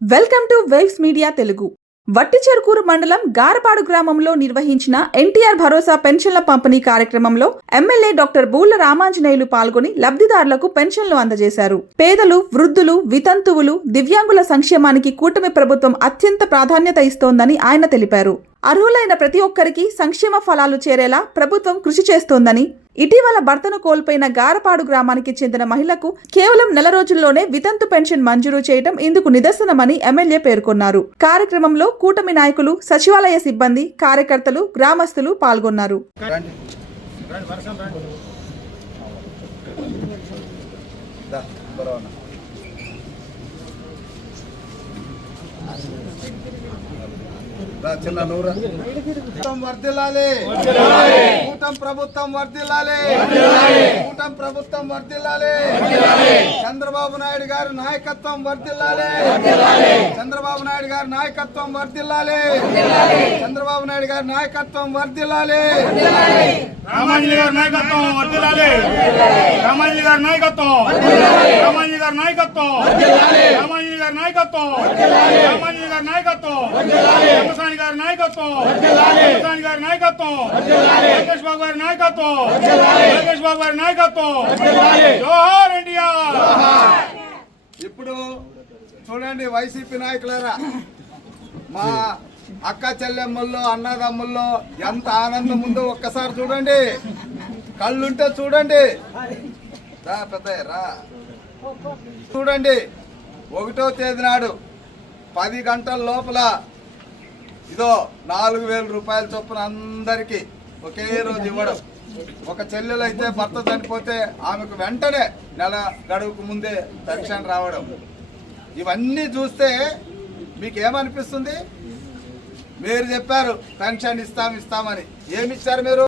Welcome to waves media Telugu. Vatticherukuru మండలం గారపాడు గ్రామంలో నిర్వహించిన ఎన్టీఆర్ భరోసా పెన్షన్ల పంపిణీ కార్యక్రమంలో ఎమ్మెల్యే డాక్టర్ బూళ్ల రామాంజనేయులు పాల్గొని లబ్ధిదారులకు పెన్షన్లు అందజేశారు. పేదలు, వృద్ధులు, వితంతువులు, దివ్యాంగుల సంక్షేమానికి కూటమి ప్రభుత్వం అత్యంత ప్రాధాన్యత ఇస్తోందని ఆయన తెలిపారు. అర్హులైన ప్రతి ఒక్కరికి సంక్షేమ ఫలాలు చేరేలా ప్రభుత్వం కృషి చేస్తోందని, ఇటీవల భర్తను కోల్పోయిన గారపాడు గ్రామానికి చెందిన మహిళకు కేవలం నెల రోజుల్లోనే వితంతు పెన్షన్ మంజూరు చేయడం ఇందుకు నిదర్శనమని ఎమ్మెల్యే పేర్కొన్నారు. కార్యక్రమంలో కూటమి నాయకులు, సచివాలయ సిబ్బంది, కార్యకర్తలు, గ్రామస్తులు పాల్గొన్నారు. వర్ధిల్లాలి, కూటమి ప్రభుత్వం వర్ధిల్లాలి, కూటమి ప్రభుత్వం వర్ధిల్లాలి, చంద్రబాబు నాయుడు గారి నాయకత్వం వర్ధిల్లాలి, చంద్రబాబు నాయుడు గారి నాయకత్వం వర్ధిల్లాలి, చంద్రబాబు నాయుడు గారి నాయకత్వం వర్ధిల్లాలి, రామాంజలి గారి నాయకత్వం వర్ధిల్లాలి, రామాంజలి గారి నాయకత్వం, రామాంజలి గారి నాయకత్వం, రామాంజలి గారి నాయకత్వం, రామాంజలి గారి నాయకత్వం, వెంకటస్వామి గారి నాయకత్వం, వెంకటస్వామి గారి నాయకత్వం, వెంకటేష్ బాబు గారి నాయకత్వం, వెంకటేష్ బాబు గారి నాయకత్వం. జోహార్ ఇండియా. ఇప్పుడు చూడండి వైసీపీ నాయకులారా, మా అక్క చెల్లెమ్మల్లో, అన్నదమ్ముల్లో ఎంత ఆనందం ఉందో ఒక్కసారి చూడండి. కళ్ళుంటే చూడండి, రా పెద్దయ్య రా, చూడండి. 1వ తేదీ నాడు 10 గంటల లోపల ఇదో 4,000 రూపాయల చొప్పున అందరికీ ఒకే రోజు ఇవ్వడం. ఒక చెల్లెలు అయితే భర్త చనిపోతే ఆమెకు వెంటనే నెల గడువుకు ముందే పెన్షన్ రావడం. ఇవన్నీ చూస్తే మీకు ఏమనిపిస్తుంది? మీరు చెప్పారు పెన్షన్ ఇస్తామని, ఏమి ఇచ్చారు మీరు?